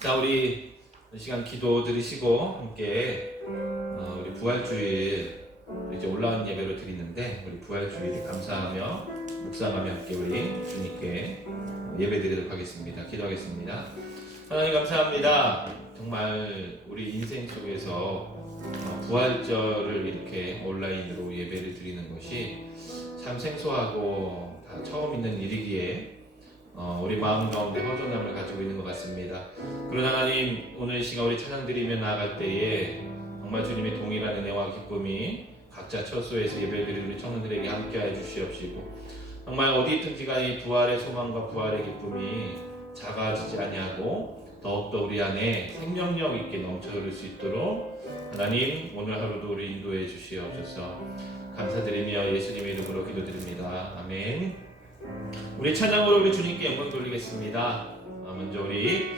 자, 우리 이 시간 기도 들으시고 함께 우리 부활주일 이제 올라온 예배로 드리는데, 우리 부활주일 감사하며 묵상하며 함께 우리 주님께 예배드리도록 하겠습니다. 기도하겠습니다. 하나님 감사합니다. 정말 우리 인생 속에서 부활절을 이렇게 온라인으로 예배를 드리는 것이 참 생소하고 다 처음 있는 일이기에 우리 마음 가운데 허전함을 가지고 있는 것 같습니다. 그러나 하나님, 오늘 이 시간 우리 찬양 드리며 나아갈 때에 정말 주님의 동일한 은혜와 기쁨이 각자 처소에서 예배드리는 우리 청년들에게 함께하여 주시옵시고, 정말 어디 있든지 간에 부활의 소망과 부활의 기쁨이 작아지지 아니하고 더욱더 우리 안에 생명력 있게 넘쳐흐를 수 있도록 하나님, 오늘 하루도 우리 인도해 주시옵소서. 감사드리며 예수님의 이름으로 기도드립니다. 아멘. 우리 찬양으로 우리 주님께 영광 돌리겠습니다. 먼저 우리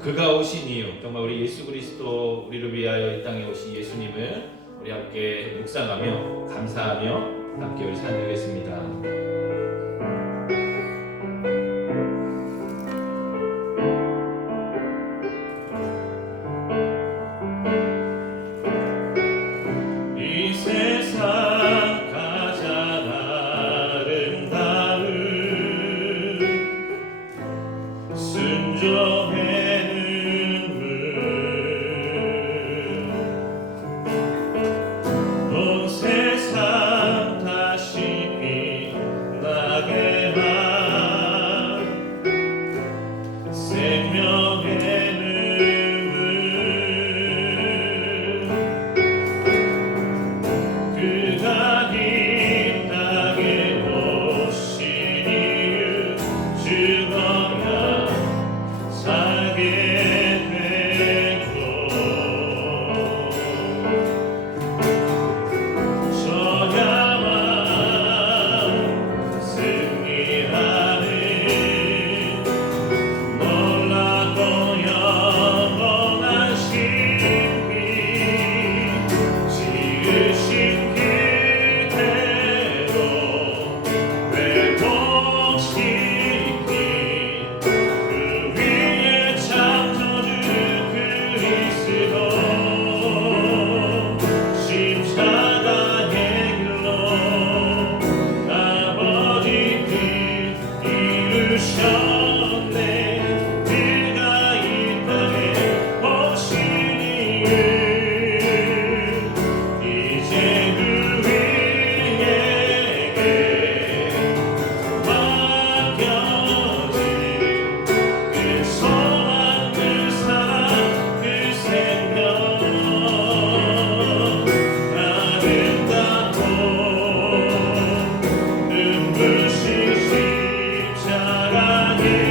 그가 오신 이유, 정말 우리 예수 그리스도 우리를 위하여 이 땅에 오신 예수님을 우리 함께 묵상하며 감사하며 함께 우리 찬양하겠습니다. 눈부신 십자가에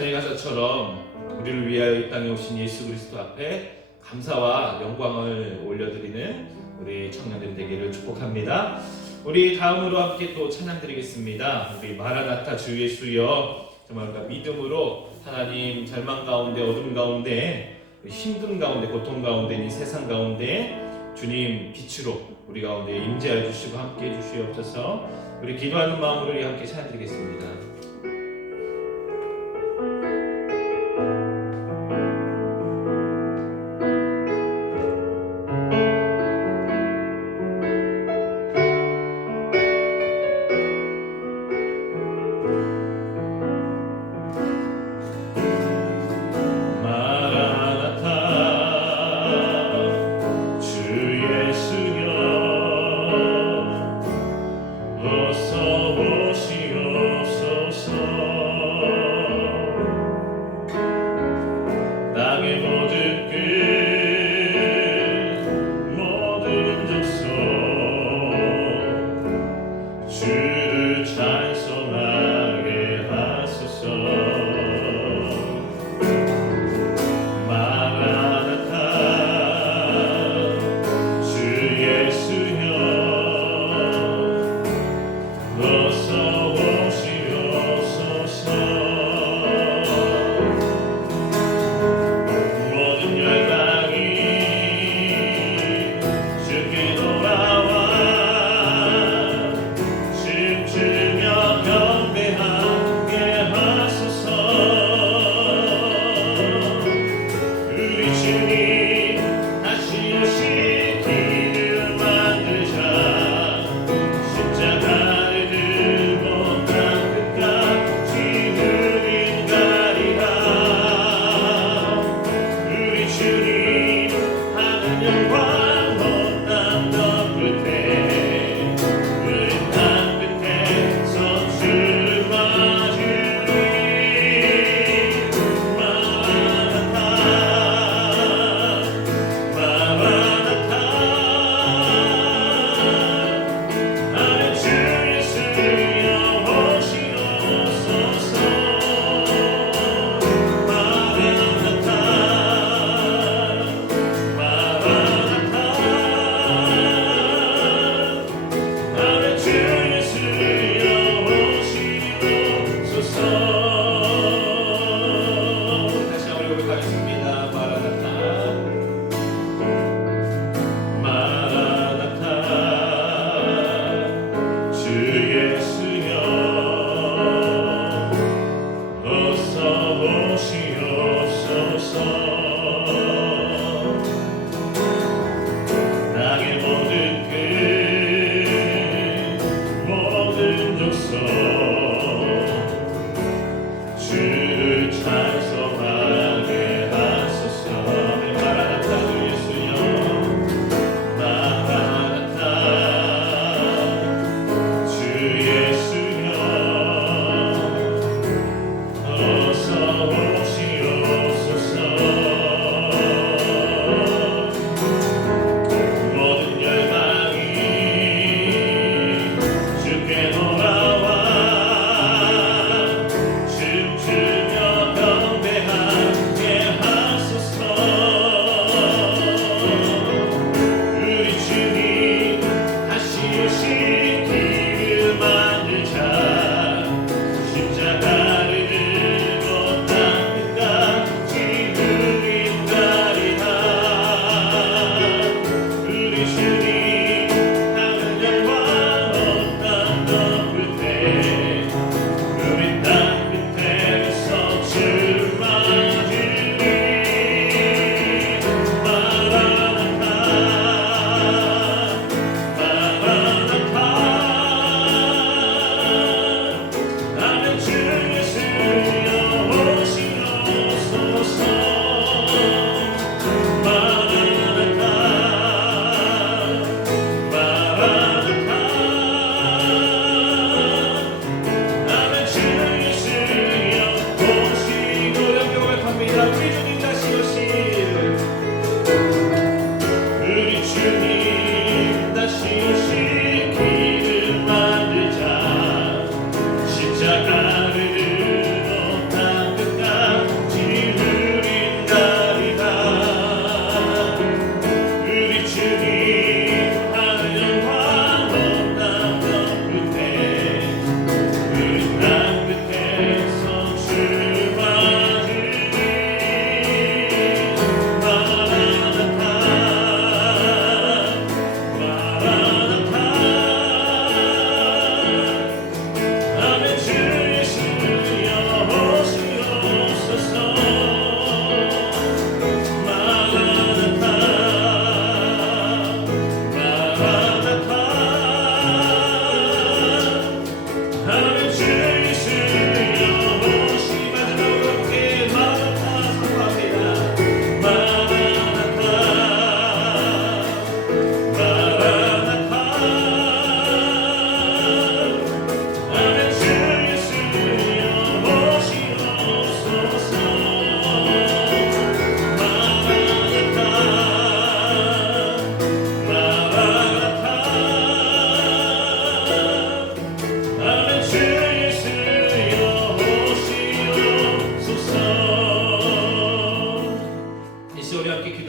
찬양의 가사처럼 우리를 위하여 이 땅에 오신 예수 그리스도 앞에 감사와 영광을 올려드리는 우리 청년들이 되기를 축복합니다. 우리 다음으로 함께 또 찬양드리겠습니다. 우리 마라나타 주 예수여, 정말 우리가 믿음으로 하나님 절망 가운데, 어둠 가운데, 힘든 가운데, 고통 가운데, 이 세상 가운데 주님 빛으로 우리 가운데 임재하여 주시고 함께 해주시옵소서. 우리 기도하는 마음으로 우리 함께 찬양드리겠습니다. 어서 오시옵소서.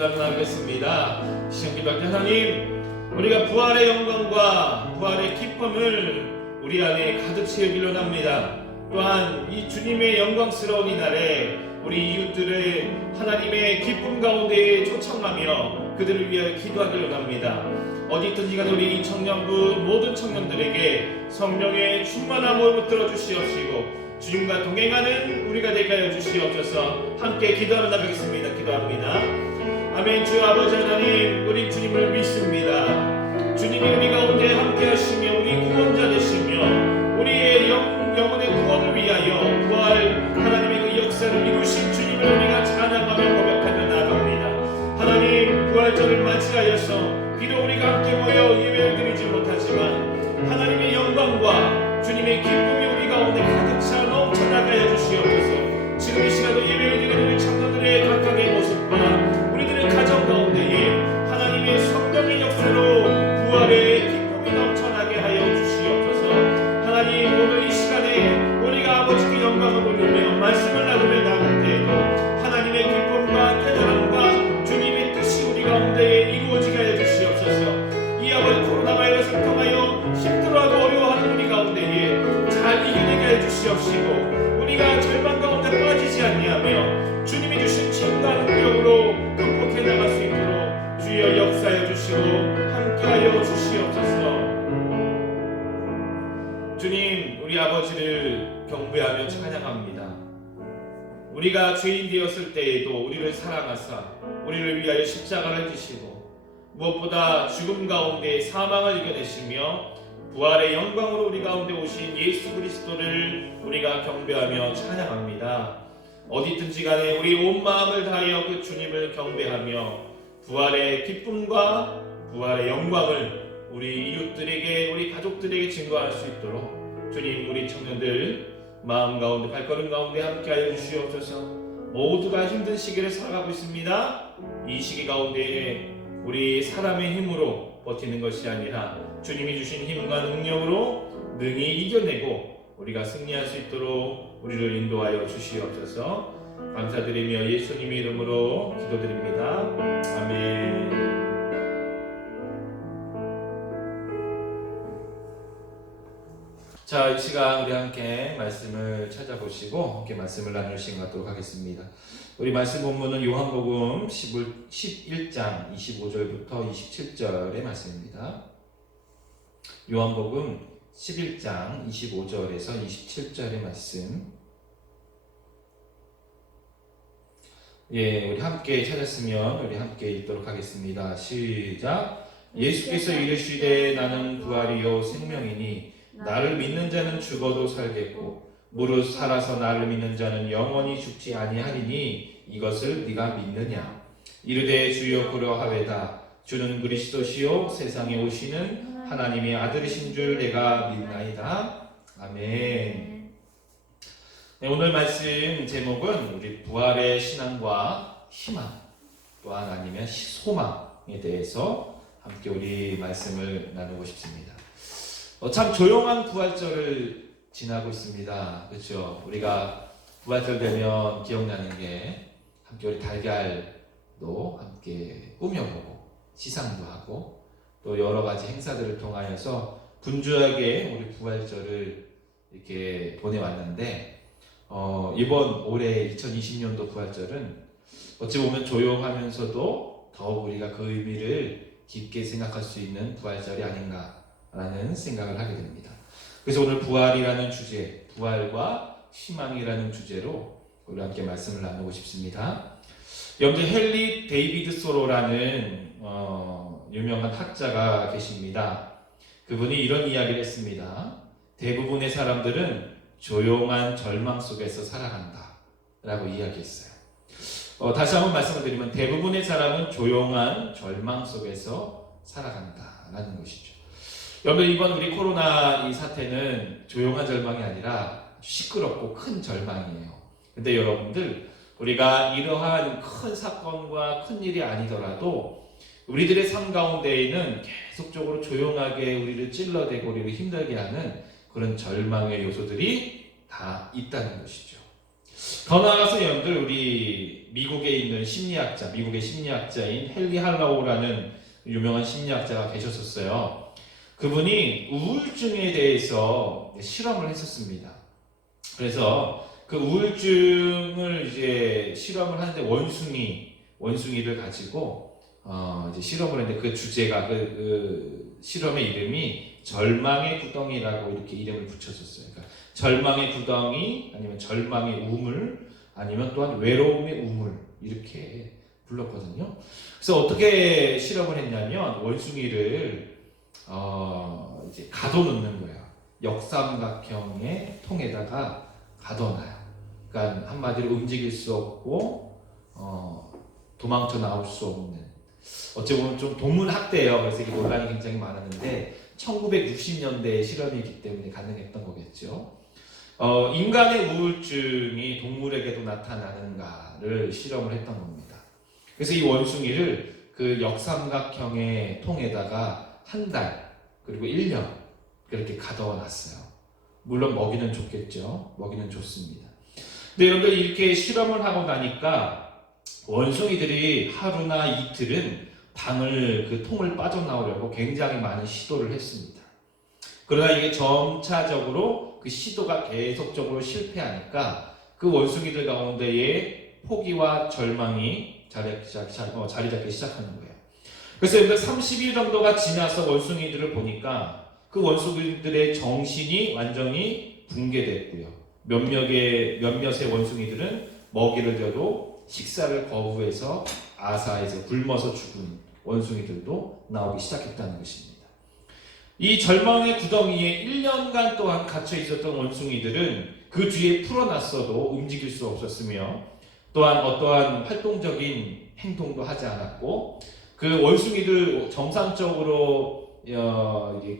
기도하며 나가겠습니다. 시험 기도할 때 하나님, 우리가 부활의 영광과 부활의 기쁨을 우리 안에 가득 채우기를 원합니다. 또한 이 주님의 영광스러운 이날에 우리 이웃들의 하나님의 기쁨 가운데 초청하며 그들을 위하여 기도하기를 원합니다. 어디 있든지 간에 우리 이 청년부 모든 청년들에게 성령의 충만함을 붙들어 주시옵시고 주님과 동행하는 우리가 되게 하여 주시옵소서. 함께 기도하며 나가겠습니다. 기도합니다. 아멘. 주 아버지 하나님, 우리 주님을 믿습니다. 주님이 우리 가운데 함께 하시며 우리 구원자 되시며 우리의 영혼의 구원을 위하여 부활 하나님의 그 역사를 이루신 주님을 우리가 찬양하며 고백하며 나아갑니다. 하나님, 부활절을 맞이하여서 비록 우리가 함께 모여 예배를 드리지 못하지만 하나님의 영광과 주님의 기쁨이 우리 가운데 가득 차 넘쳐나게 해 주시옵소서. 지금 이 시간도 예배를 드리는 우리 청년들의 각각의 모습과 우리들의 가정 가운데에 하나님의 성령의 역사로 부활의 기쁨이 넘쳐나게 하여 주시옵소서. 하나님, 오늘 이 시간에 우리가 아버지께 영광을 돌리며 말씀을 나누며 나갈 때에도 하나님의 기쁨과 대단함과 주님의 뜻이 우리 가운데에 이루어지게 하여 주시옵소서. 이 아버지 코로나 바이러스를 통하여 힘들어하고 어려워하는 우리 가운데에 잘 이겨내게 해 주시옵시고 우리가 절망 가운데 빠지지 아니하며 주님이 주신 힘과 능력으로 극복해 나갈 수 있도록 주여 역사해 주시고 함께하여 주시옵소서. 주님, 우리 아버지를 경배하며 찬양합니다. 우리가 죄인 되었을 때에도 우리를 사랑하사 우리를 위하여 십자가를 지시고 무엇보다 죽음 가운데 사망을 이겨내시며 부활의 영광으로 우리 가운데 오신 예수 그리스도를 우리가 경배하며 찬양합니다. 어디 있든지 간에 우리 온 마음을 다하여 그 주님을 경배하며 부활의 기쁨과 부활의 영광을 우리 이웃들에게 우리 가족들에게 증거할 수 있도록 주님, 우리 청년들 마음 가운데 발걸음 가운데 함께하여 주시옵소서. 모두가 힘든 시기를 살아가고 있습니다. 이 시기 가운데 우리 사람의 힘으로 버티는 것이 아니라 주님이 주신 힘과 능력으로 능히 이겨내고 우리가 승리할 수 있도록 우리를 인도하여 주시옵소서. 감사드리며 예수님의 이름으로 기도드립니다. 아멘. 자, 이 시간 우리 함께 말씀을 찾아보시고 함께 말씀을 나눌 시간 갖도록 하겠습니다. 우리 말씀 본문은 요한복음 11장 25절부터 27절의 말씀입니다. 요한복음 11장 25절에서 27절의 말씀. 우리 함께 찾았으면 우리 함께 읽도록 하겠습니다. 시작. 예수께서 이르시되 나는 부활이요 생명이니 나를 믿는 자는 죽어도 살겠고 무릇 살아서 나를 믿는 자는 영원히 죽지 아니하리니 이것을 네가 믿느냐. 이르되 주여 그러하외다. 주는 그리스도시요 세상에 오시는 하나님의 아들이신 줄 내가 믿나이다. 아멘. 오늘 말씀 제목은 우리 부활의 신앙과 희망 또한 아니면 소망에 대해서 함께 우리 말씀을 나누고 싶습니다. 참 조용한 부활절을 지나고 있습니다. 그렇죠? 우리가 부활절 되면 기억나는 게 함께 우리 달걀도 함께 꾸며보고 시상도 하고 또 여러 가지 행사들을 통하여서 분주하게 우리 부활절을 이렇게 보내왔는데 이번 올해 2020년도 부활절은 어찌 보면 조용하면서도 더욱 우리가 그 의미를 깊게 생각할 수 있는 부활절이 아닌가 라는 생각을 하게 됩니다. 그래서 오늘 부활이라는 주제, 부활과 희망이라는 주제로 우리 함께 말씀을 나누고 싶습니다. 여기 헨리 데이비드 소로라는 유명한 학자가 계십니다. 그분이 이런 이야기를 했습니다. 대부분의 사람들은 조용한 절망 속에서 살아간다 라고 이야기했어요. 다시 한번 말씀을 드리면 대부분의 사람은 조용한 절망 속에서 살아간다 라는 것이죠. 여러분, 이번 우리 코로나 이 사태는 조용한 절망이 아니라 시끄럽고 큰 절망이에요. 근데 여러분들, 우리가 이러한 큰 사건과 큰 일이 아니더라도 우리들의 삶 가운데에는 계속적으로 조용하게 우리를 찔러대고 우리를 힘들게 하는 그런 절망의 요소들이 다 있다는 것이죠. 더 나아가서 여러분들, 우리 미국에 있는 심리학 심리학자, 미국의 심리학자인 헨리 할로우라는 유명한 심리학자가 계셨었어요. 그분이 우울증에 대해서 실험을 했었습니다. 그래서 그 우울증을 이제 실험을 하는데 원숭이를 가지고 이제 실험을 했는데 그 주제가 그 실험의 이름이 절망의 구덩이라고 이렇게 이름을 붙여줬어요. 그러니까 절망의 구덩이 아니면 절망의 우물 아니면 또한 외로움의 우물 이렇게 불렀거든요. 그래서 어떻게 실험을 했냐면 원숭이를 이제 가둬놓는 거예요. 역삼각형의 통에다가 가둬놔요. 그러니까 한마디로 움직일 수 없고 도망쳐 나올 수 없는, 어찌 보면 좀 동물학대예요. 그래서 이게 논란이 굉장히 많았는데 1960년대 실험이기 때문에 가능했던 거겠죠. 인간의 우울증이 동물에게도 나타나는가를 실험을 했던 겁니다. 그래서 이 원숭이를 그 역삼각형의 통에다가 한 달 그리고 1년 그렇게 가둬놨어요. 물론 먹이는 줬겠죠. 먹이는 줬습니다. 근데 여러분들 이렇게 실험을 하고 나니까 원숭이들이 하루나 이틀은 방을 그 통을 빠져나오려고 굉장히 많은 시도를 했습니다. 그러나 이게 점차적으로 그 시도가 계속적으로 실패하니까 그 원숭이들 가운데에 포기와 절망이 자리 잡기 시작하는 거예요. 그래서 여러분들 30일 정도가 지나서 원숭이들을 보니까 그 원숭이들의 정신이 완전히 붕괴됐고요. 몇몇의 원숭이들은 먹이를 줘도 식사를 거부해서 아사해서 굶어서 죽은 원숭이들도 나오기 시작했다는 것입니다. 이 절망의 구덩이에 1년간 동안 갇혀 있었던 원숭이들은 그 뒤에 풀어놨어도 움직일 수 없었으며 또한 어떠한 활동적인 행동도 하지 않았고 그 원숭이들 정상적으로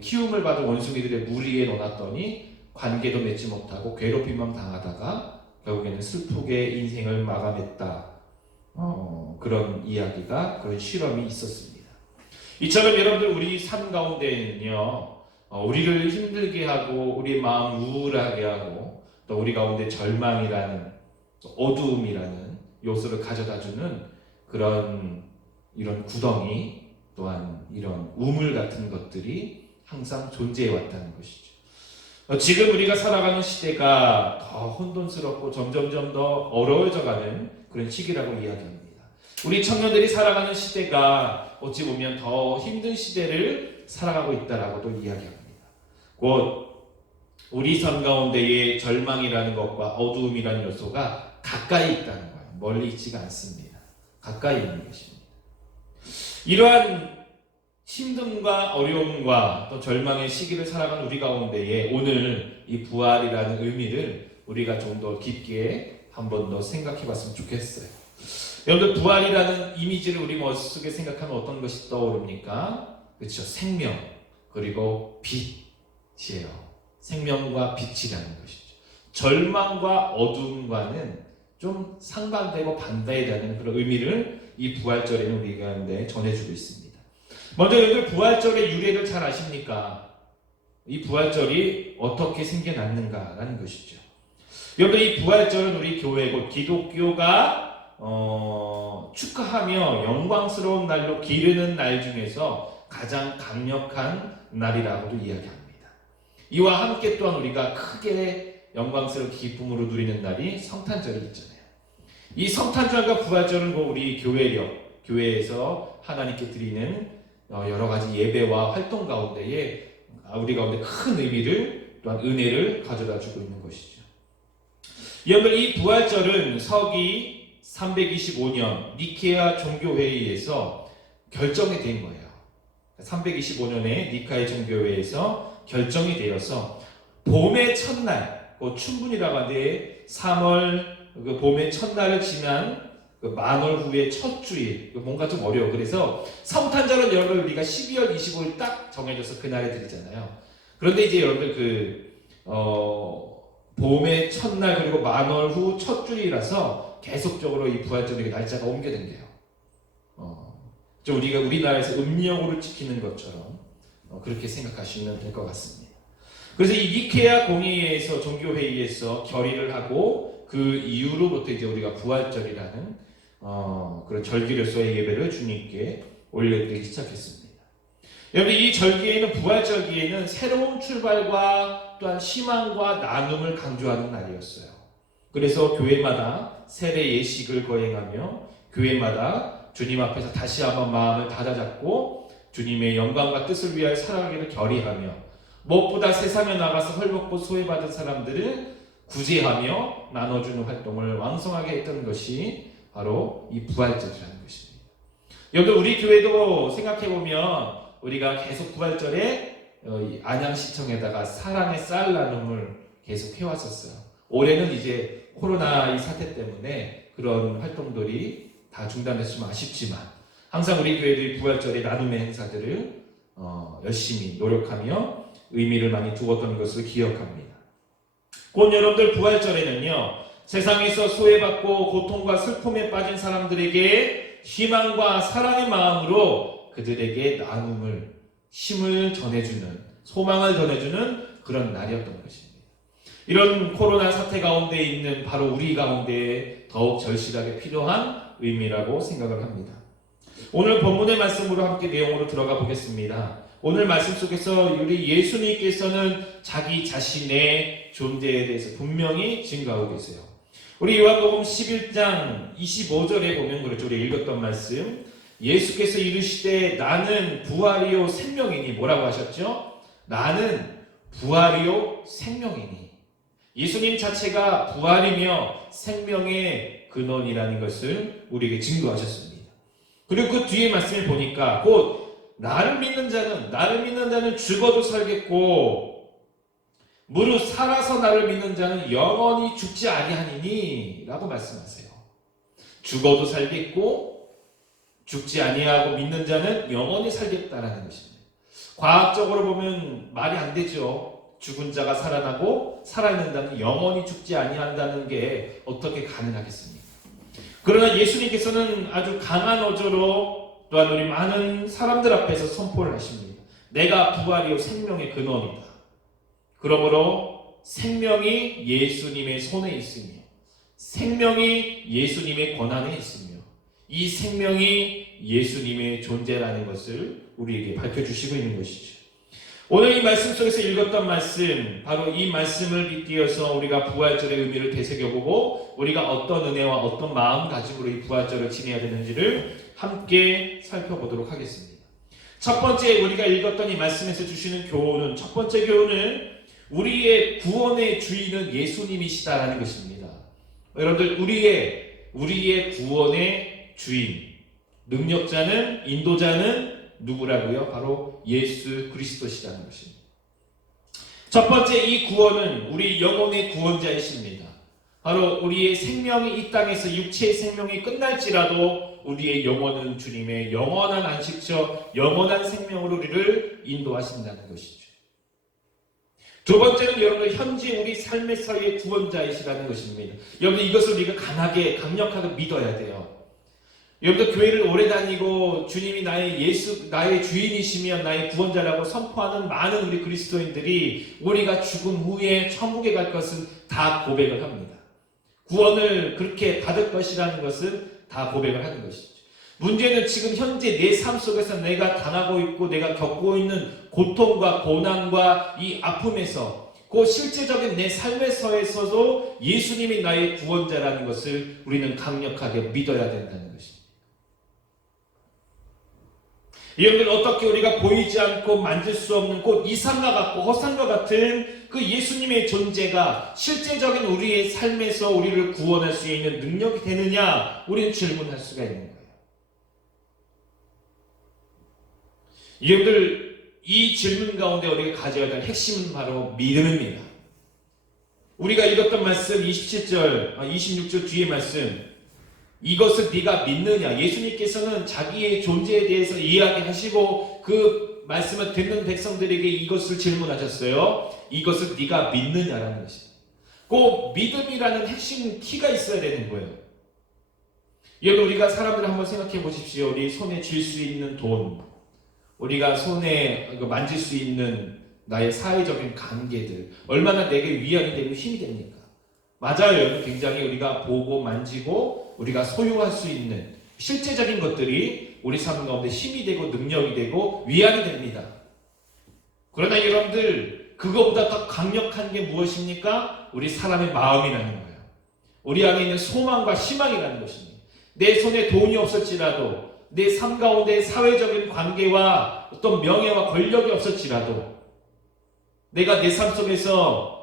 키움을 받은 원숭이들의 무리에 넣어놨더니 관계도 맺지 못하고 괴롭힘만 당하다가 결국에는 슬프게 인생을 마감했다. 그런 이야기가, 그런 실험이 있었습니다. 이처럼 여러분들 우리 삶 가운데에는요, 우리를 힘들게 하고 우리 마음 우울하게 하고 또 우리 가운데 절망이라는 어두움이라는 요소를 가져다주는 이런 구덩이 또한 이런 우물 같은 것들이 항상 존재해 왔다는 것이죠. 지금 우리가 살아가는 시대가 더 혼돈스럽고 점점점 더 어려워져가는 그런 시기라고 이야기합니다. 우리 청년들이 살아가는 시대가 어찌 보면 더 힘든 시대를 살아가고 있다라고도 이야기합니다. 곧 우리 삶 가운데의 절망이라는 것과 어두움이라는 요소가 가까이 있다는 거예요. 멀리 있지가 않습니다. 가까이 있는 것입니다. 이러한 힘듦과 어려움과 또 절망의 시기를 살아가는 우리 가운데에 오늘 이 부활이라는 의미를 우리가 좀 더 깊게 한 번 더 생각해 봤으면 좋겠어요. 여러분들 부활이라는 이미지를 우리 머릿속에 생각하면 어떤 것이 떠오릅니까? 그렇죠. 생명 그리고 빛이에요. 생명과 빛이라는 것이죠. 절망과 어둠과는 좀 상반되고 반대되는 그런 의미를 이 부활절에는 우리 가운데 전해주고 있습니다. 먼저 여러분들 부활절의 유래를 잘 아십니까? 이 부활절이 어떻게 생겨났는가라는 것이죠. 여러분 이 부활절은 우리 교회 곧 기독교가 축하하며 영광스러운 날로 기르는 날 중에서 가장 강력한 날이라고도 이야기합니다. 이와 함께 또한 우리가 크게 영광스러운 기쁨으로 누리는 날이 성탄절이 있잖아요. 이 성탄절과 부활절은 우리 교회에서 하나님께 드리는 여러 가지 예배와 활동 가운데에 우리 가운데 큰 의미를 또한 은혜를 가져다 주고 있는 것이죠. 여러분 이 부활절은 서기 325년 니케아 종교회의에서 결정이 된 거예요. 325년에 니카의 종교회의에서 결정이 되어서 봄의 첫날, 춘분이라고 하는데 3월 봄의 첫날을 지난 만월 후의 첫 주일, 뭔가 좀 어려워. 그래서 성탄절은 여러분 우리가 12월 25일 딱 정해져서 그날에 드리잖아요. 그런데 이제 여러분들 봄의 첫날 그리고 만월 후 첫 주일이라서 계속적으로 이 부활절의 날짜가 옮겨댕겨요. 좀 우리가 우리나라에서 음력으로 지키는 것처럼 그렇게 생각하시면 될 것 같습니다. 그래서 이 니케아 공의회에서 종교회의에서 결의를 하고 그 이후로부터 이제 우리가 부활절이라는 그런 절기로서의 예배를 주님께 올려드리기 시작했습니다. 여러분, 이 절기에는, 부활절기에는 새로운 출발과 또한 희망과 나눔을 강조하는 날이었어요. 그래서 교회마다 세례 예식을 거행하며 교회마다 주님 앞에서 다시 한번 마음을 다잡고 주님의 영광과 뜻을 위하여 살아가기를 결의하며, 무엇보다 세상에 나가서 헐벗고 소외받은 사람들을 구제하며 나눠주는 활동을 왕성하게 했던 것이 바로 이 부활절이라는 것입니다. 여러분, 우리 교회도 생각해보면 우리가 계속 부활절에 안양시청에다가 사랑의 쌀 나눔을 계속 해왔었어요. 올해는 이제 코로나 이 사태 때문에 그런 활동들이 다 중단됐으면 아쉽지만 항상 우리 교회들이 부활절에 나눔의 행사들을 열심히 노력하며 의미를 많이 두었던 것을 기억합니다. 곧 여러분들, 부활절에는요, 세상에서 소외받고 고통과 슬픔에 빠진 사람들에게 희망과 사랑의 마음으로 그들에게 나눔을, 힘을 전해주는, 소망을 전해주는 그런 날이었던 것입니다. 이런 코로나 사태 가운데 있는 바로 우리 가운데에 더욱 절실하게 필요한 의미라고 생각을 합니다. 오늘 본문의 말씀으로 함께 내용으로 들어가 보겠습니다. 오늘 말씀 속에서 우리 예수님께서는 자기 자신의 존재에 대해서 분명히 증거하고 계세요. 우리 요한복음 11장 25절에 보면 그렇죠. 우리 읽었던 말씀, 예수께서 이르시되 나는 부활이요 생명이니, 뭐라고 하셨죠? 나는 부활이요 생명이니. 예수님 자체가 부활이며 생명의 근원이라는 것을 우리에게 증거하셨습니다. 그리고 그 뒤에 말씀을 보니까 곧 나를 믿는 자는 죽어도 살겠고 무릇 살아서 나를 믿는 자는 영원히 죽지 아니하니니 라고 말씀하세요. 죽어도 살겠고 죽지 아니하고 믿는 자는 영원히 살겠다라는 것입니다. 과학적으로 보면 말이 안 되죠. 죽은 자가 살아나고 살아있는 자는 영원히 죽지 아니한다는 게 어떻게 가능하겠습니까? 그러나 예수님께서는 아주 강한 어조로 또한 우리 많은 사람들 앞에서 선포를 하십니다. 내가 부활이요 생명의 근원이다. 그러므로 생명이 예수님의 손에 있으며 생명이 예수님의 권한에 있으며 이 생명이 예수님의 존재라는 것을 우리에게 밝혀주시고 있는 것이죠. 오늘 이 말씀 속에서 읽었던 말씀, 바로 이 말씀을 빗대어서 우리가 부활절의 의미를 되새겨보고 우리가 어떤 은혜와 어떤 마음가짐으로 이 부활절을 지내야 되는지를 함께 살펴보도록 하겠습니다. 첫 번째, 우리가 읽었던 이 말씀에서 주시는 교훈은, 첫 번째 교훈은 우리의 구원의 주인은 예수님이시다라는 것입니다. 여러분들, 우리의 구원의 주인, 능력자는, 인도자는 누구라고요? 바로 예수 그리스도시라는 것입니다. 첫 번째, 이 구원은 우리 영혼의 구원자이십니다. 바로 우리의 생명이 이 땅에서 육체의 생명이 끝날지라도 우리의 영혼은 주님의 영원한 안식처, 영원한 생명으로 우리를 인도하신다는 것이죠. 두 번째는 여러분, 현재 우리 삶에서의 구원자이시라는 것입니다. 여러분, 이것을 우리가 강력하게 믿어야 돼요. 여러분들, 교회를 오래 다니고 주님이 나의 주인이시며 나의 구원자라고 선포하는 많은 우리 그리스도인들이 우리가 죽은 후에 천국에 갈 것은 다 고백을 합니다. 구원을 그렇게 받을 것이라는 것은 다 고백을 하는 것이죠. 문제는 지금 현재 내 삶 속에서 내가 당하고 있고 내가 겪고 있는 고통과 고난과 이 아픔에서 그 실제적인 내 삶에서도 예수님이 나의 구원자라는 것을 우리는 강력하게 믿어야 된다는 것입니다. 여러분들, 어떻게 우리가 보이지 않고 만질 수 없는 곧 이상과 같고 허상과 같은 그 예수님의 존재가 실제적인 우리의 삶에서 우리를 구원할 수 있는 능력이 되느냐, 우리는 질문할 수가 있는 거예요. 여러분들, 이 질문 가운데 우리가 가져야 될 핵심은 바로 믿음입니다. 우리가 읽었던 말씀 26절 뒤에 말씀, 이것을 네가 믿느냐. 예수님께서는 자기의 존재에 대해서 이야기하시고 그 말씀을 듣는 백성들에게 이것을 질문하셨어요. 이것을 네가 믿느냐라는 것입니다. 그 믿음이라는 핵심 키가 있어야 되는 거예요. 여러분, 우리가 사람들 한번 생각해 보십시오. 우리 손에 쥘 수 있는 돈, 우리가 손에 만질 수 있는 나의 사회적인 관계들, 얼마나 내게 위안이 되고 힘이 됩니까? 맞아요. 굉장히 우리가 보고 만지고 우리가 소유할 수 있는 실제적인 것들이 우리 삶 가운데 힘이 되고 능력이 되고 위안이 됩니다. 그러나 여러분들, 그거보다 더 강력한 게 무엇입니까? 우리 사람의 마음이라는 거예요. 우리 안에 있는 소망과 희망이라는 것입니다. 내 손에 돈이 없을지라도, 내 삶 가운데 사회적인 관계와 어떤 명예와 권력이 없을지라도, 내가 내 삶 속에서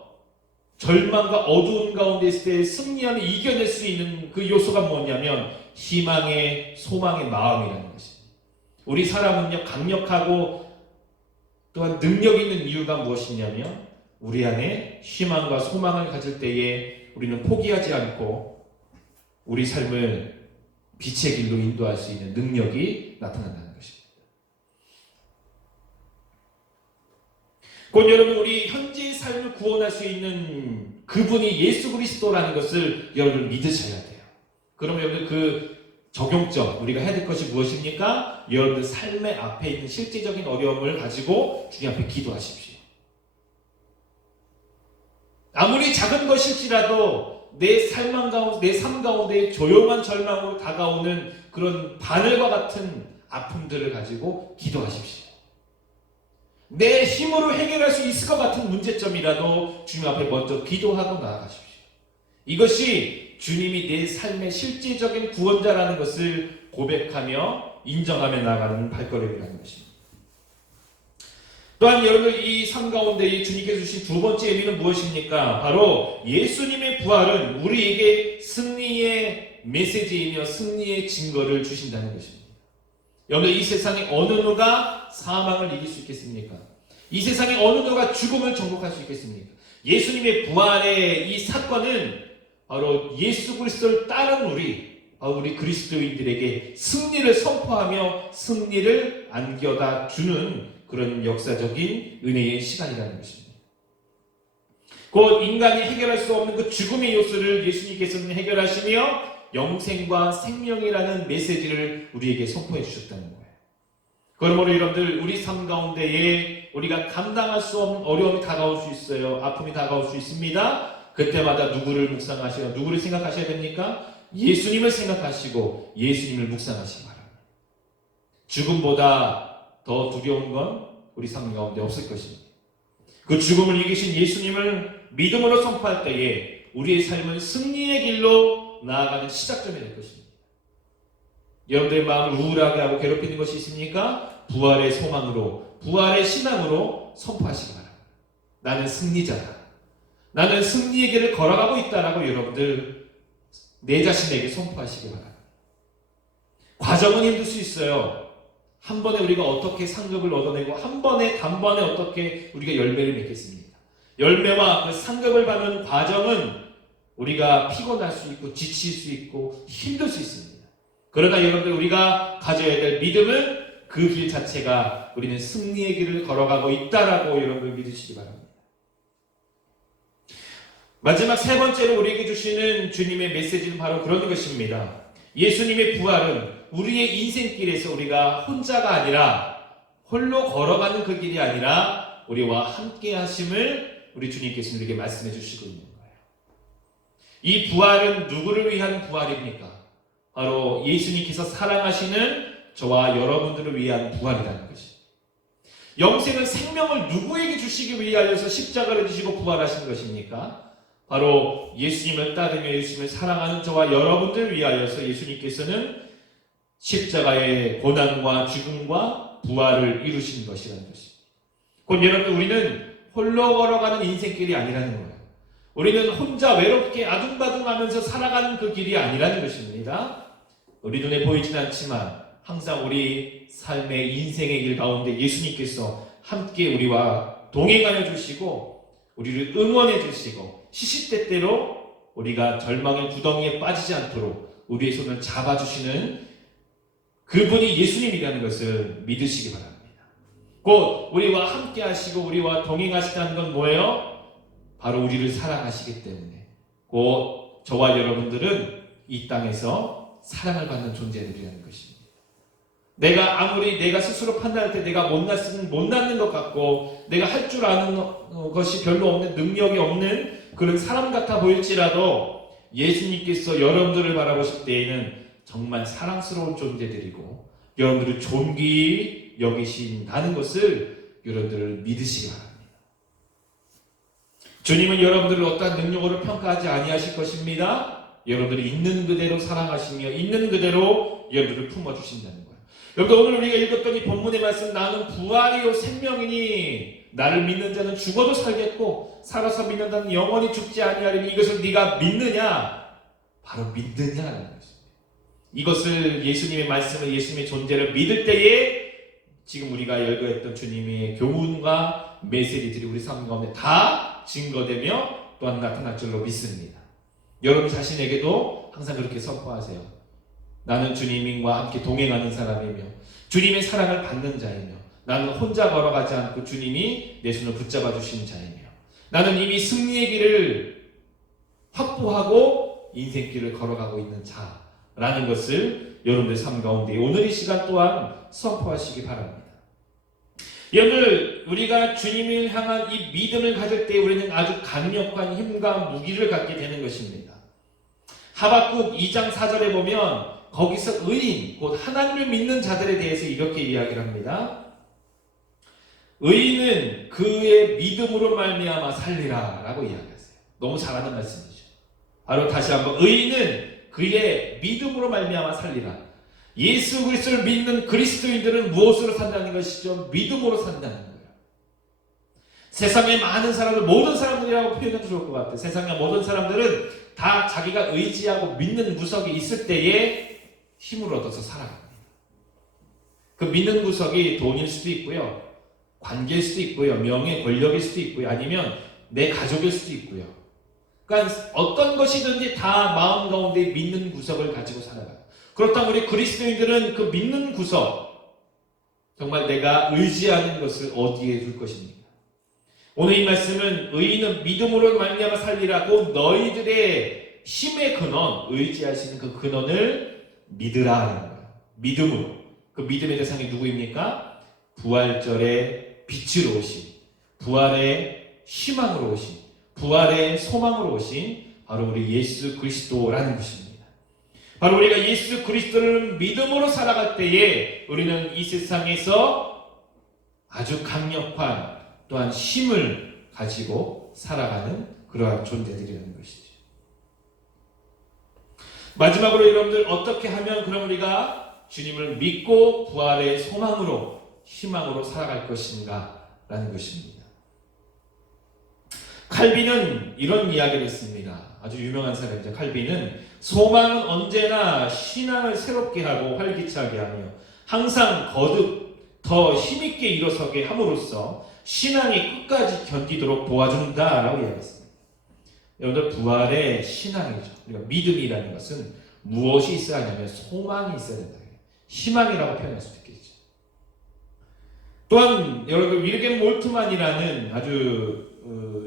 절망과 어두운 가운데 있을 때 승리하며 이겨낼 수 있는 그 요소가 뭐냐면 희망의, 소망의 마음이라는 것입니다. 우리 사람은요, 강력하고 또한 능력 있는 이유가 무엇이냐면 우리 안에 희망과 소망을 가질 때에 우리는 포기하지 않고 우리 삶을 빛의 길로 인도할 수 있는 능력이 나타난다는 것입니다. 곧 여러분, 우리 현재의 삶을 구원할 수 있는 그분이 예수 그리스도라는 것을 여러분 믿으셔야 돼요. 그러면 여러분 그 적용점, 우리가 해야 될 것이 무엇입니까? 여러분들 삶의 앞에 있는 실제적인 어려움을 가지고 주님 앞에 기도하십시오. 아무리 작은 것일지라도 내 삶 가운데 조용한 절망으로 다가오는 그런 바늘과 같은 아픔들을 가지고 기도하십시오. 내 힘으로 해결할 수 있을 것 같은 문제점이라도 주님 앞에 먼저 기도하고 나아가십시오. 이것이 주님이 내 삶의 실질적인 구원자라는 것을 고백하며 인정하며 나아가는 발걸음이라는 것입니다. 또한 여러분들, 이 삶 가운데 주님께서 주신 두 번째 의미는 무엇입니까? 바로 예수님의 부활은 우리에게 승리의 메시지이며 승리의 증거를 주신다는 것입니다. 여러분들, 이 세상에 어느 누가 사망을 이길 수 있겠습니까? 이 세상에 어느 누가 죽음을 정복할 수 있겠습니까? 예수님의 부활의 이 사건은 바로 예수 그리스도를 따른 우리 그리스도인들에게 승리를 선포하며 승리를 안겨다 주는 그런 역사적인 은혜의 시간이라는 것입니다. 곧 인간이 해결할 수 없는 그 죽음의 요소를 예수님께서는 해결하시며 영생과 생명이라는 메시지를 우리에게 선포해 주셨다는 거예요. 그러므로 여러분들, 우리 삶 가운데에 우리가 감당할 수 없는 어려움이 다가올 수 있어요. 아픔이 다가올 수 있습니다. 그때마다 누구를 묵상하시고 누구를 생각하셔야 됩니까? 예수님을 생각하시고 예수님을 묵상하시기 바랍니다. 죽음보다 더 두려운 건 우리 삶 가운데 없을 것입니다. 그 죽음을 이기신 예수님을 믿음으로 선포할 때에 우리의 삶은 승리의 길로 나아가는 시작점이 될 것입니다. 여러분들의 마음을 우울하게 하고 괴롭히는 것이 있습니까? 부활의 소망으로, 부활의 신앙으로 선포하시기 바랍니다. 나는 승리자다. 나는 승리의 길을 걸어가고 있다라고 여러분들 내 자신에게 선포하시기 바랍니다. 과정은 힘들 수 있어요. 한 번에 우리가 어떻게 상급을 얻어내고 한 번에 단번에 어떻게 우리가 열매를 맺겠습니까? 열매와 그 상급을 받는 과정은 우리가 피곤할 수 있고 지칠 수 있고 힘들 수 있습니다. 그러나 여러분들, 우리가 가져야 될 믿음은 그 길 자체가 우리는 승리의 길을 걸어가고 있다라고 여러분들 믿으시기 바랍니다. 마지막 세 번째로 우리에게 주시는 주님의 메시지는 바로 그런 것입니다. 예수님의 부활은 우리의 인생길에서 우리가 혼자가 아니라 홀로 걸어가는 그 길이 아니라 우리와 함께 하심을 우리 주님께서 우리에게 말씀해 주시고 있는 거예요. 이 부활은 누구를 위한 부활입니까? 바로 예수님께서 사랑하시는 저와 여러분들을 위한 부활이라는 것입니다. 영생은 생명을 누구에게 주시기 위하여서 십자가를 지시고 부활하신 것입니까? 바로 예수님을 따르며 예수님을 사랑하는 저와 여러분들을 위하여서 예수님께서는 십자가의 고난과 죽음과 부활을 이루신 것이라는 것입니다. 곧 여러분, 우리는 홀로 걸어가는 인생길이 아니라는 거예요. 우리는 혼자 외롭게 아둥바둥하면서 살아가는 그 길이 아니라는 것입니다. 우리 눈에 보이진 않지만 항상 우리 삶의 인생의 길 가운데 예수님께서 함께 우리와 동행하여 주시고 우리를 응원해 주시고 시시때때로 우리가 절망의 구덩이에 빠지지 않도록 우리의 손을 잡아주시는 그분이 예수님이라는 것을 믿으시기 바랍니다. 곧 우리와 함께 하시고 우리와 동행하시다는 건 뭐예요? 바로 우리를 사랑하시기 때문에 곧 저와 여러분들은 이 땅에서 사랑을 받는 존재들이라는 것입니다. 내가 스스로 판단할 때 내가 못났는 것 같고 내가 할 줄 아는 것이 별로 없는 능력이 없는 그런 사람 같아 보일지라도 예수님께서 여러분들을 바라보실 때에는 정말 사랑스러운 존재들이고 여러분들을 존귀히 여기신다는 것을 여러분들을 믿으시기 바랍니다. 주님은 여러분들을 어떠한 능력으로 평가하지 아니하실 것입니다. 여러분들이 있는 그대로 사랑하시며 있는 그대로 여러분들을 품어주신다는 거예요. 여러분, 오늘 우리가 읽었던 이 본문의 말씀, 나는 부활이요 생명이니 나를 믿는 자는 죽어도 살겠고 살아서 믿는 자는 영원히 죽지 아니하리니 이것을 네가 믿느냐? 바로 믿느냐라는 것입니다. 이것을 예수님의 말씀을, 예수님의 존재를 믿을 때에 지금 우리가 열거했던 주님의 교훈과 메시지들이 우리 삶 가운데 다 증거되며 또한 나타날 줄로 믿습니다. 여러분 자신에게도 항상 그렇게 선포하세요. 나는 주님과 함께 동행하는 사람이며 주님의 사랑을 받는 자이며 나는 혼자 걸어가지 않고 주님이 내 손을 붙잡아 주신 자이며 나는 이미 승리의 길을 확보하고 인생길을 걸어가고 있는 자라는 것을 여러분의 삶 가운데 오늘 이 시간 또한 선포하시기 바랍니다. 오늘 우리가 주님을 향한 이 믿음을 가질 때 우리는 아주 강력한 힘과 무기를 갖게 되는 것입니다. 하박국 2장 4절에 보면 거기서 의인, 곧 하나님을 믿는 자들에 대해서 이렇게 이야기를 합니다. 의인은 그의 믿음으로 말미암아 살리라 라고 이야기하세요. 너무 잘하는 말씀이죠. 바로 다시 한번, 의인은 그의 믿음으로 말미암아 살리라. 예수 그리스도를 믿는 그리스도인들은 무엇으로 산다는 것이죠? 믿음으로 산다는 거예요. 세상의 많은 사람들, 모든 사람들이라고 표현해도 좋을 것 같아요. 세상의 모든 사람들은 다 자기가 의지하고 믿는 구석이 있을 때에 힘을 얻어서 살아갑니다. 그 믿는 구석이 돈일 수도 있고요, 관계일 수도 있고요, 명예, 권력일 수도 있고요, 아니면 내 가족일 수도 있고요. 그러니까 어떤 것이든지 다 마음 가운데 믿는 구석을 가지고 살아가요. 그렇다면 우리 그리스도인들은 그 믿는 구석, 정말 내가 의지하는 것을 어디에 둘 것입니까? 오늘 이 말씀은 의인은 믿음으로 말미암아 살리라고 너희들의 힘의 근원, 의지하시는 그 근원을 믿으라는 거예요. 믿음으로. 그 믿음의 대상이 누구입니까? 부활절의 빛으로 오신, 부활의 희망으로 오신, 부활의 소망으로 오신 바로 우리 예수 그리스도라는 것입니다. 바로 우리가 예수 그리스도를 믿음으로 살아갈 때에 우리는 이 세상에서 아주 강력한 또한 힘을 가지고 살아가는 그러한 존재들이라는 것이죠. 마지막으로 여러분들, 어떻게 하면 그럼 우리가 주님을 믿고 부활의 소망으로, 희망으로 살아갈 것인가 라는 것입니다. 칼빈은 이런 이야기를 했습니다. 아주 유명한 사람이죠. 칼빈은 소망은 언제나 신앙을 새롭게 하고 활기차게 하며 항상 거듭 더 힘있게 일어서게 함으로써 신앙이 끝까지 견디도록 도와준다라고 이야기했습니다. 여러분들, 부활의 신앙이죠. 그러니까 믿음이라는 것은 무엇이 있어야 하냐면 소망이 있어야 된다. 희망이라고 표현할 수도 있겠죠. 또한 여러분, 윌겐 몰트만이라는 아주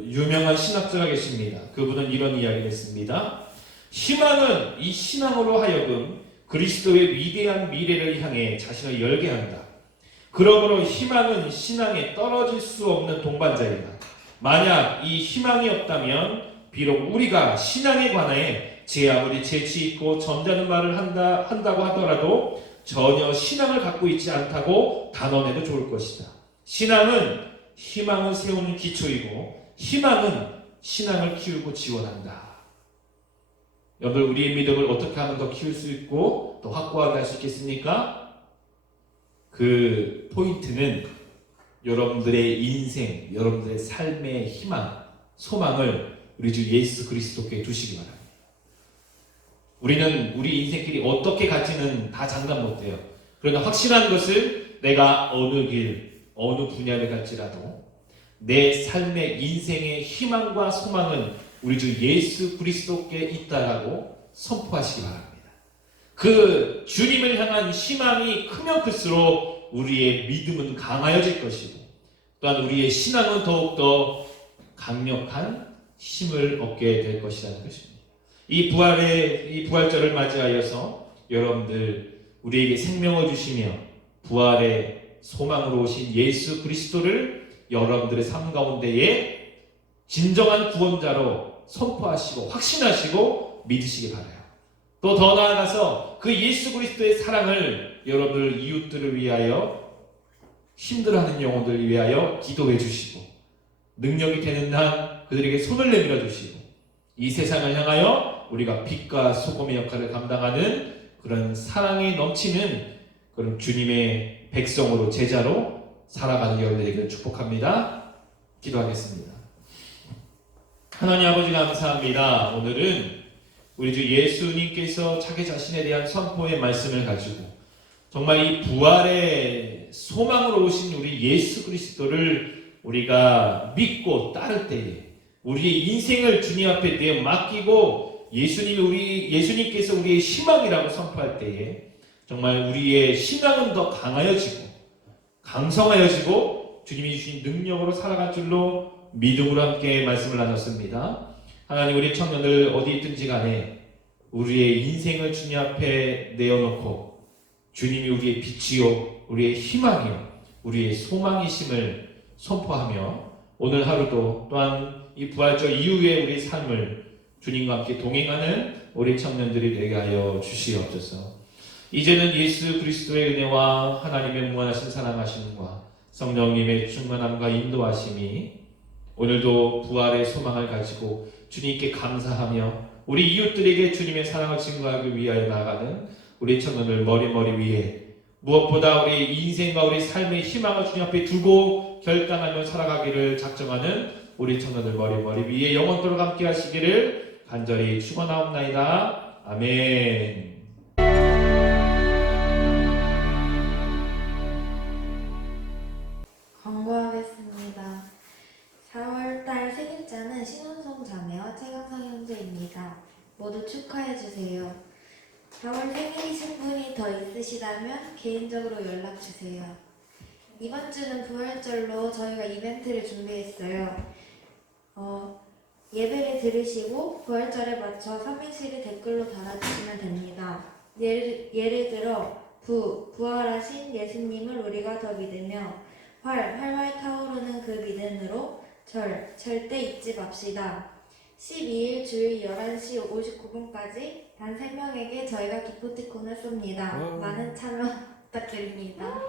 유명한 신학자가 계십니다. 그분은 이런 이야기를 했습니다. 희망은 이 신앙으로 하여금 그리스도의 위대한 미래를 향해 자신을 열게 한다. 그러므로 희망은 신앙에 떨어질 수 없는 동반자이다. 만약 이 희망이 없다면 비록 우리가 신앙에 관해 아무리 재치 있고 점잖은 말을 한다고 하더라도 전혀 신앙을 갖고 있지 않다고 단언해도 좋을 것이다. 신앙은 희망을 세우는 기초이고 희망은 신앙을 키우고 지원한다. 여러분, 우리의 믿음을 어떻게 하면 더 키울 수 있고 더 확고하게 할 수 있겠습니까? 그 포인트는 여러분들의 인생, 여러분들의 삶의 희망, 소망을 우리 주 예수 그리스도께 두시기 바랍니다. 우리는 우리 인생길이 어떻게 갈지는 다 장담 못해요. 그러나 확실한 것은 내가 어느 길, 어느 분야를 갈지라도 내 삶의 인생의 희망과 소망은 우리 주 예수 그리스도께 있다라고 선포하시기 바랍니다. 그 주님을 향한 희망이 크면 클수록 우리의 믿음은 강하여질 것이고 또한 우리의 신앙은 더욱더 강력한 힘을 얻게 될 것이라는 것입니다. 이 부활절을 맞이하여서 여러분들, 우리에게 생명을 주시며 부활의 소망으로 오신 예수 그리스도를 여러분들의 삶 가운데에 진정한 구원자로 선포하시고 확신하시고 믿으시기 바라요. 또 더 나아가서 그 예수 그리스도의 사랑을 여러분들 이웃들을 위하여, 힘들어하는 영혼들을 위하여 기도해 주시고, 능력이 되는 한 그들에게 손을 내밀어 주시고, 이 세상을 향하여 우리가 빛과 소금의 역할을 감당하는 그런 사랑이 넘치는 그런 주님의 백성으로, 제자로 살아가는 여러분들 되기를 축복합니다. 기도하겠습니다. 하나님 아버지 감사합니다. 오늘은 우리 주 예수님께서 자기 자신에 대한 선포의 말씀을 가지고 정말 이 부활의 소망으로 오신 우리 예수 그리스도를 우리가 믿고 따를 때에, 우리의 인생을 주님 앞에 내어 맡기고 예수님께서 우리의 희망이라고 선포할 때에 정말 우리의 신앙은 더 강하여지고 강성하여지고 주님이 주신 능력으로 살아갈 줄로 믿음으로 함께 말씀을 나눴습니다. 하나님, 우리 청년들 어디 있든지 간에 우리의 인생을 주님 앞에 내어놓고 주님이 우리의 빛이요 우리의 희망이요 우리의 소망이심을 선포하며 오늘 하루도 또한 이 부활절 이후의 우리 삶을 주님과 함께 동행하는 우리 청년들이 되게 하여 주시옵소서. 이제는 예수 그리스도의 은혜와 하나님의 무한하신 사랑하심과 성령님의 충만함과 인도하심이 오늘도 부활의 소망을 가지고 주님께 감사하며 우리 이웃들에게 주님의 사랑을 증거하기 위하여 나아가는 우리 청년들 머리 위에 무엇보다 우리 인생과 우리 삶의 희망을 주님 앞에 두고 결단하며 살아가기를 작정하는 우리 청년들 머리 위에 영원토록 함께 하시기를 간절히 축원하옵나이다. 아멘. 광고하겠습니다. 4월달 생일자는 신원성 자매와 최강성 형제입니다. 모두 축하해주세요. 4월 생일이신 분이 더 있으시다면 개인적으로 연락주세요. 이번 주는 부활절로 저희가 이벤트를 준비했어요. 예배를 들으시고 부활절에 맞춰 삼행시를 댓글로 달아주시면 됩니다. 예를 들어 부활하신 예수님을 우리가 더 믿으며 활활 타오르는 그 믿음으로 절대 잊지 맙시다. 12일 주일 11시 59분까지 단 3명에게 저희가 기프티콘을 쏩니다. 많은 참여 부탁드립니다.